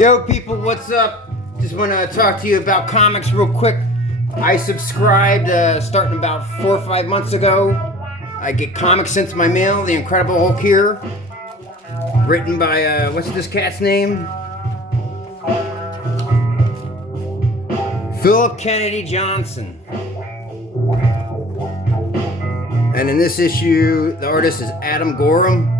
Yo, people, what's up? Just want to talk to you about comics real quick. I subscribed starting about 4 or 5 months ago. I get comics sent to my mail. The Incredible Hulk here, written by what's this cat's name? Philip Kennedy Johnson. And in this issue, the artist is Adam Gorham.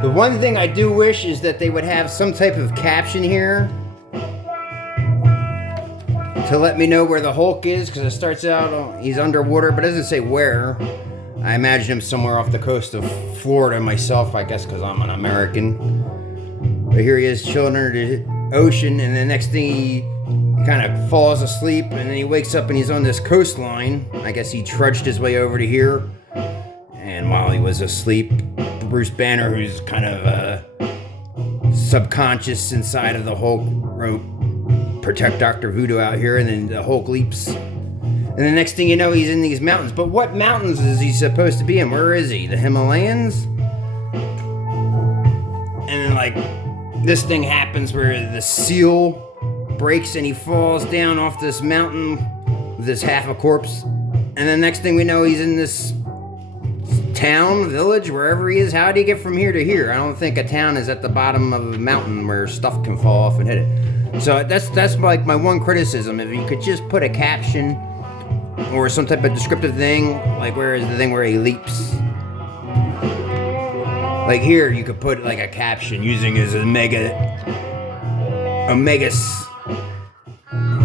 The one thing I do wish is that they would have some type of caption here to let me know where the Hulk is, because it starts out, he's underwater, but it doesn't say where. I imagine him somewhere off the coast of Florida myself, I guess, because I'm an American. But here he is chilling under the ocean, and the next thing he kind of falls asleep, and then he wakes up and he's on this coastline. I guess he trudged his way over to here, and while he was asleep, Bruce Banner, who's kind of subconscious inside of the Hulk, wrote "Protect Dr. Voodoo" out here, and then the Hulk leaps. And the next thing you know, he's in these mountains. But what mountains is he supposed to be in? Where is he? The Himalayas? And then, like, this thing happens where the seal breaks and he falls down off this mountain with this half a corpse. And the next thing we know, he's in this town, village, wherever he is. How do you get from here to here? I don't think a town is at the bottom of a mountain where stuff can fall off and hit it. So that's like my one criticism. If you could just put a caption or some type of descriptive thing, like where is the thing where he leaps? Like here, you could put like a caption using his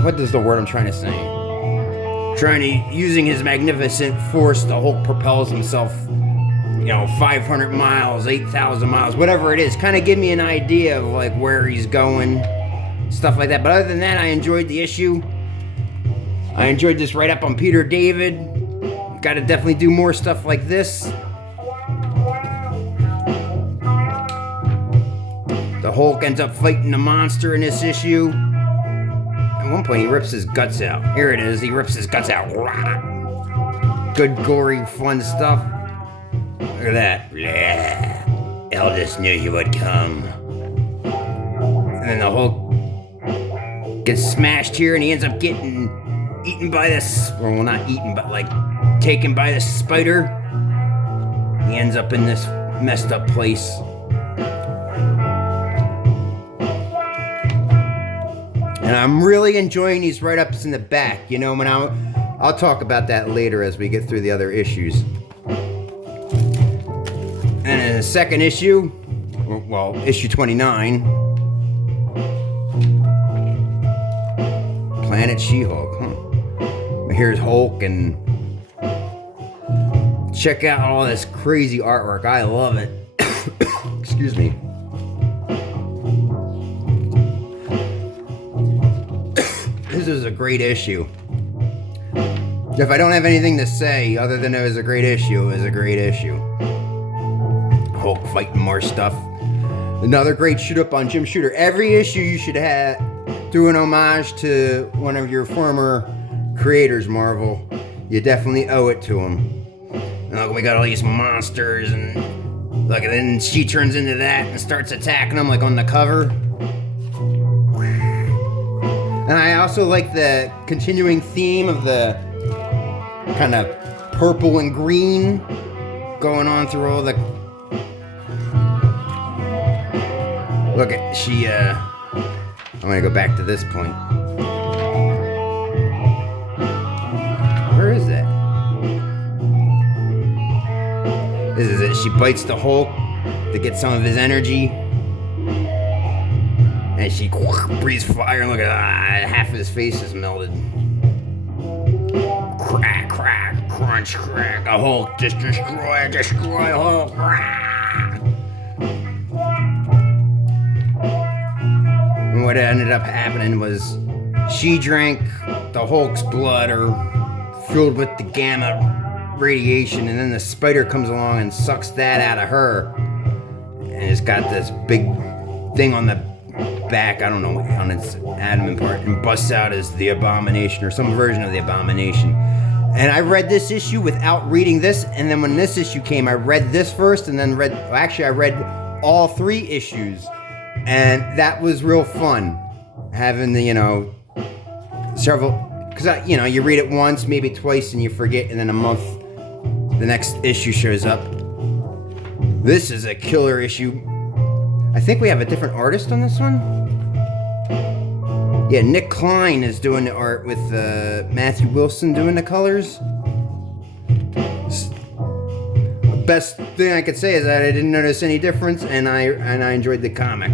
what is the word I'm trying to say? Using his magnificent force, the Hulk propels himself, 500 miles, 8,000 miles, whatever it is. Kind of give me an idea of like where he's going, stuff like that. But other than that, I enjoyed the issue. I enjoyed this write-up on Peter David. Got to definitely do more stuff like this. The Hulk ends up fighting a monster in this issue. At one point, he rips his guts out. Here it is. He rips his guts out. Good, gory, fun stuff. Look at that. Yeah. Eldest knew you would come. And then the Hulk gets smashed here, and he ends up getting eaten by this. Well, not eaten, but like taken by this spider. He ends up in this messed up place. And I'm really enjoying these write-ups in the back. When I'll talk about that later as we get through the other issues. And in the second issue, well, issue 29, Planet She-Hulk. Here's Hulk, and check out all this crazy artwork. I love it. Excuse me. This is a great issue. If I don't have anything to say other than it was a great issue, it was a great issue. Hulk fighting more stuff. Another great shoot up on Jim Shooter. Every issue you should have do an homage to one of your former creators, Marvel. You definitely owe it to him. And look, we got all these monsters, and look, and then she turns into that and starts attacking them like on the cover. And I also like the continuing theme of the kind of purple and green going on through all the... Look at, I'm gonna go back to this point. Where is that? This is it. She bites the Hulk to get some of his energy. And she breathes fire, and look at that, half of his face is melted. Crack, crack, crunch, crack. A Hulk, just destroy Hulk. And what ended up happening was she drank the Hulk's blood, or filled with the gamma radiation, and then the spider comes along and sucks that out of her. And it's got this big thing on the back, I don't know, on its adamant part, and busts out as the Abomination, or some version of the Abomination. And I read this issue without reading this, and then when this issue came, I read this first, and then I read all 3 issues, and that was real fun. Having the, several, because, you read it once, maybe twice, and you forget, and then a month, the next issue shows up. This is a killer issue. I think we have a different artist on this one. Yeah, Nick Klein is doing the art with Matthew Wilson doing the colors. Best thing I could say is that I didn't notice any difference, and I enjoyed the comic.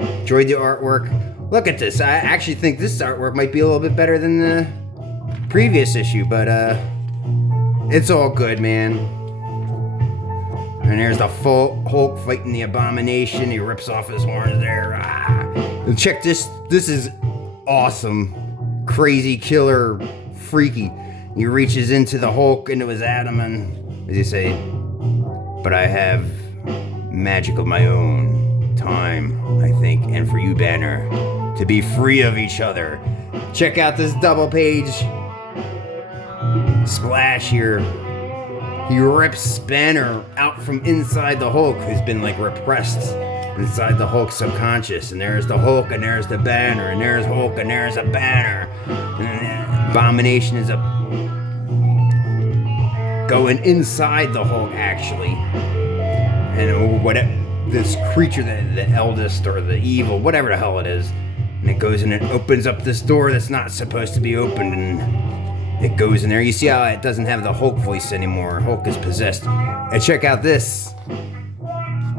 Enjoyed the artwork. Look at this. I actually think this artwork might be a little bit better than the previous issue, but it's all good, man. And there's the full Hulk fighting the Abomination. He rips off his horns there. And check this. This is awesome. Crazy, killer, freaky. He reaches into the Hulk, into his abdomen. As you say, but I have magic of my own. Time, I think, and for you, Banner, to be free of each other. Check out this double page splash here. He rips Banner out from inside the Hulk, who's been repressed inside the Hulk subconscious. And there's the Hulk, and there's the Banner, and there's Hulk, and there's a Banner. And Abomination is going inside the Hulk, actually. And this creature, the eldest or the evil, whatever the hell it is, and it goes in and opens up this door that's not supposed to be opened, and it goes in there. You see how it doesn't have the Hulk voice anymore. Hulk is possessed. And check out this.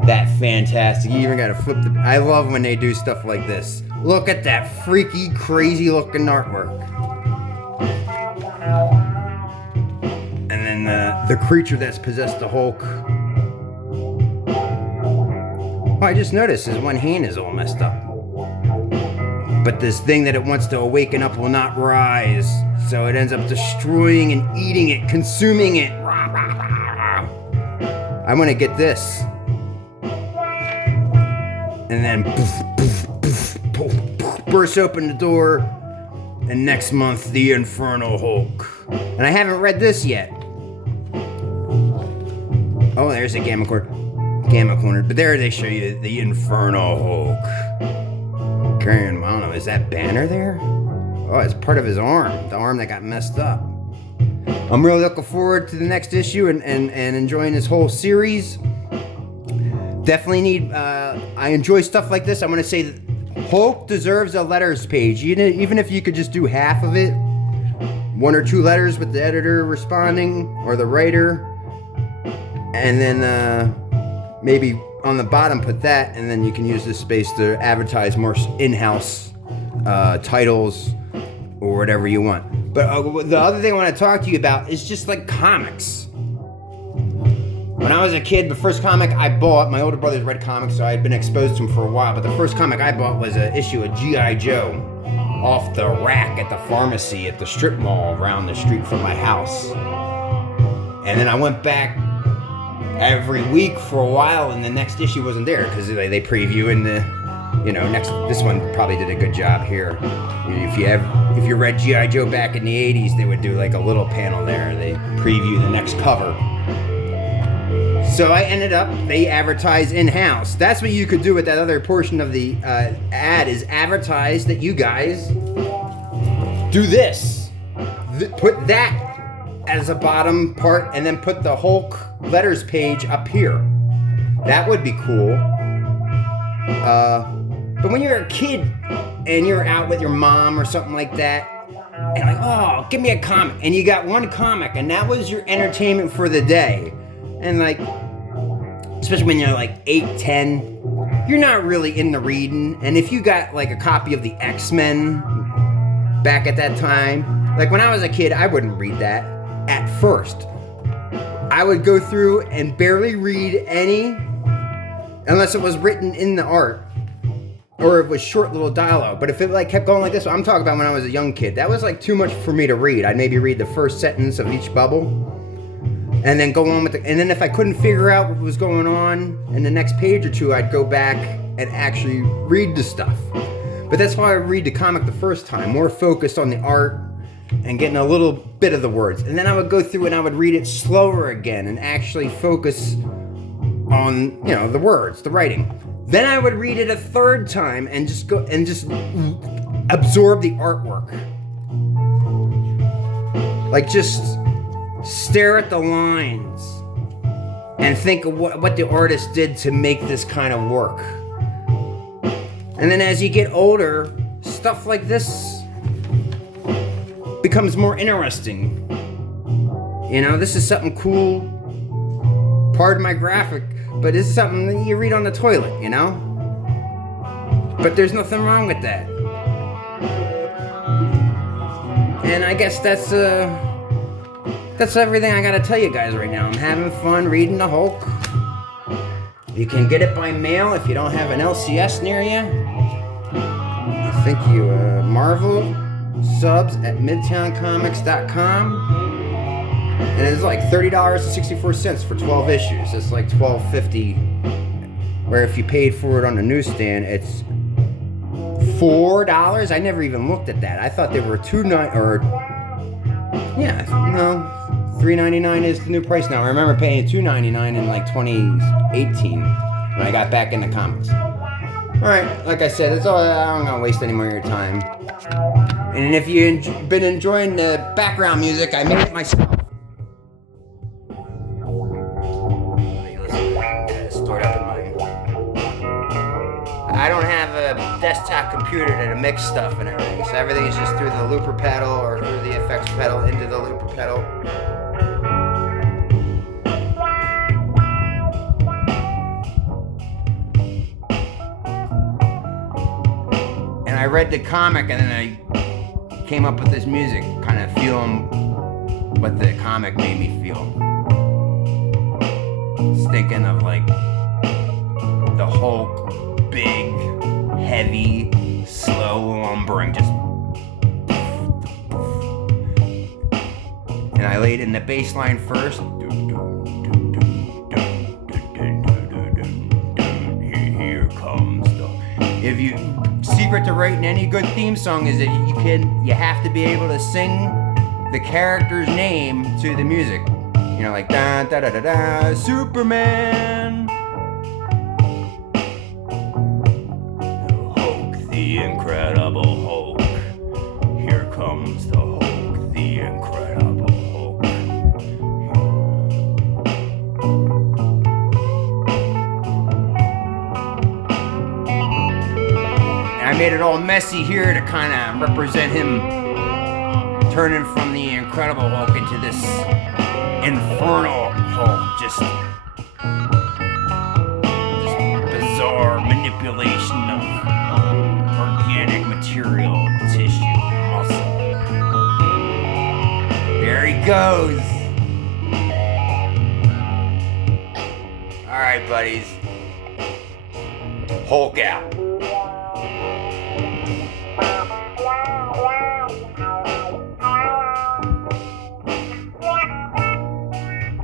That fantastic. You even gotta flip I love when they do stuff like this. Look at that freaky, crazy looking artwork. And then the creature that's possessed the Hulk. Oh, I just noticed his one hand is all messed up. But this thing that it wants to awaken up will not rise. So it ends up destroying and eating it, consuming it. I want to get this. And then burst open the door. And next month, the Infernal Hulk. And I haven't read this yet. Oh, there's a Gamma Corner. But there they show you the Infernal Hulk. Carrying, I don't know, is that Banner there? Oh, it's part of his arm. The arm that got messed up. I'm really looking forward to the next issue and enjoying this whole series. Definitely need, I enjoy stuff like this. I'm going to say that Hulk deserves a letters page. Even if you could just do half of it. 1 or 2 letters with the editor responding, or the writer. And then maybe on the bottom put that, and then you can use this space to advertise more in-house titles or whatever you want. But the other thing I want to talk to you about is just comics. When I was a kid, the first comic I bought, my older brothers read comics, so I had been exposed to them for a while, but the first comic I bought was an issue of G.I. Joe off the rack at the pharmacy at the strip mall around the street from my house. And then I went back every week for a while, and the next issue wasn't there because they preview in the, this one probably did a good job here. If you read G.I. Joe back in the 80s, they would do a little panel there, and they preview the next cover. So I ended up, they advertise in-house. That's what you could do with that other portion of the ad, is advertise that you guys do this. Put that as a bottom part, and then put the Hulk letters page up here. That would be cool. But when you're a kid and you're out with your mom or something like that, and oh, give me a comic, and you got one comic, and that was your entertainment for the day, and especially when you're 8, 10, you're not really into reading. And if you got a copy of the X-Men back at that time, when I was a kid, I wouldn't read that at first. I would go through and barely read any, unless it was written in the art, or it was short little dialogue. But if it kept going like this, I'm talking about when I was a young kid, that was too much for me to read. I'd maybe read the first sentence of each bubble, and then go on with and then if I couldn't figure out what was going on in the next page or two, I'd go back and actually read the stuff. But that's why I read the comic the first time, more focused on the art and getting a little bit of the words. And then I would go through and I would read it slower again and actually focus on, the words, the writing. Then I would read it a third time and just absorb the artwork. Like, just stare at the lines and think of what the artist did to make this kind of work. And then as you get older, stuff like this becomes more interesting. This is something cool, part of my graphic, but it's something that you read on the toilet, But there's nothing wrong with that. And I guess that's everything I gotta tell you guys right now. I'm having fun reading the Hulk. You can get it by mail if you don't have an LCS near you. I think you Marvel subs at midtowncomics.com. And it's like $30.64 for 12 issues. It's like $12.50. Where if you paid for it on the newsstand, it's $4. I never even looked at that. I thought they were $3.99 is the new price now. I remember paying $2.99 in like 2018 when I got back into comics. Alright, like I said, that's all. I'm not gonna waste any more of your time. And if you've been enjoying the background music, I made it myself. I don't have a desktop computer to mix stuff and everything, so everything is just through the looper pedal or through the effects pedal into the looper pedal. And I read the comic and then I came up with this music, kind of feeling what the comic made me feel. Just thinking of like the Hulk, big, heavy, slow lumbering, just. And I laid in the bass line first. Here comes the. If you secret to writing any good theme song is that you have to be able to sing the character's name to the music. Like da da da da da, Superman. The Incredible Hulk. Here comes the Hulk, the Incredible Hulk. And I made it all messy here to kind of represent him turning from the Incredible Hulk into this infernal Hulk. Just bizarre manipulation of organic material, tissue, muscle. There he goes. Alright, buddies. Hulk out.